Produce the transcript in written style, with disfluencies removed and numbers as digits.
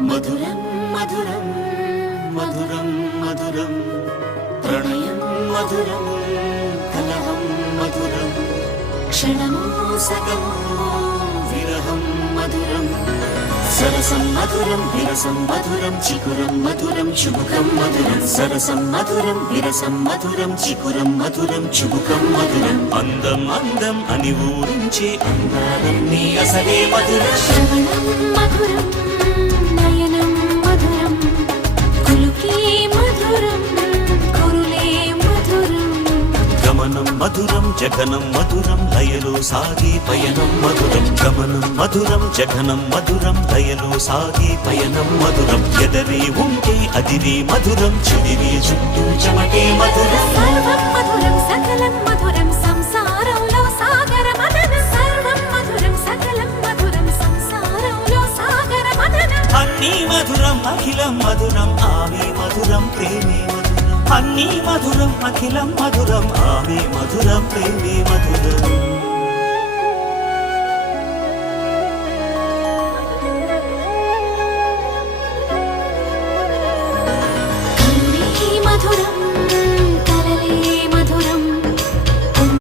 మధురం మధురం మధురం మధురం ప్రణయం మధురం కలహం మధురం క్షణమో సగమో విరహం మధురం సరసం మధురం విరసం మధురం చికురం మధురం చుబుకం మధురం సరసం మధురం విరసం మధురం చికురం మధురం చుబుకం మధురం అందం అందం అని ఊరించే అందాలన్నీ అసలే మధురం శ్రవణం మధురం నయనం మధురం కులుకే మధురం కురులే మధురం గమనం మధురం జగనం మధురం లయలో సాగే పయనం మధురం గమనం మధురం జగనం మధురం లయలో సాగే పయనం మధురం ఎదరే ఉంటే అదిరే మధురం చెదిరే చుట్టూ చెమటే మధురం సర్వం మధురం సకలం మధురం సంసారంలో సాగర మదనం సర్వం మధురం సకలం మధురం సంసారంలో సాగర మదనం అన్నీ మధురం అఖిలం మధురం ఆమె మధురం ప్రేమే మధురం అన్నీ మధురం అఖిలం మధురం ఆమె మధురం ప్రేమే మధురం కరుణే మధురం